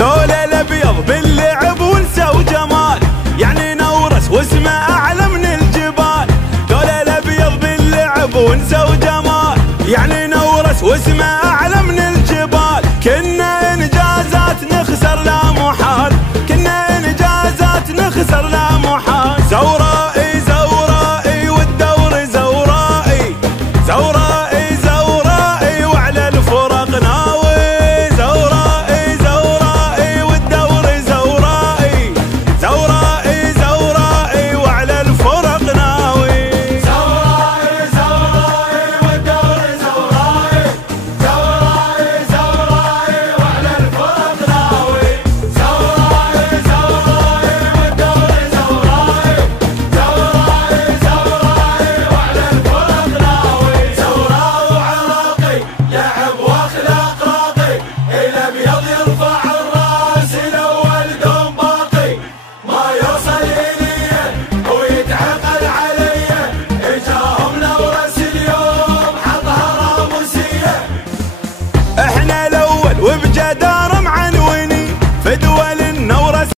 ذول الابيض باللعب ونسى وجمال، يعني نورس واسمه اعلى من الجبال. ذول الابيض باللعب ونسى وجمال، يعني نورس واسمه اعلى من الجبال. كنا انجازات نخسر لا محال، كنا انجازات نخسر لا محال. زورائي زورائي والدور زورائي، زورائي زورائي وعلى الفرق ناوي. زورائي زورائي والدور زورائي، زورائي زورائي وعلى الفرق ناوي. زورائي زورائي والدور زورائي، زورائي زورائي وعلى الفرق ناوي. زورائي زورائي والدور زورائي، زورائي زورائي وعلى الفرق ناوي. زوراء وعراقي لعب واخلاق راقي، الابيض يرفع الراس الاول دوم باقي. ما يوصل اليه ويتعقل عليه، اجاهم نورس اليوم حطها راموسيه. احنا الاول وبجدار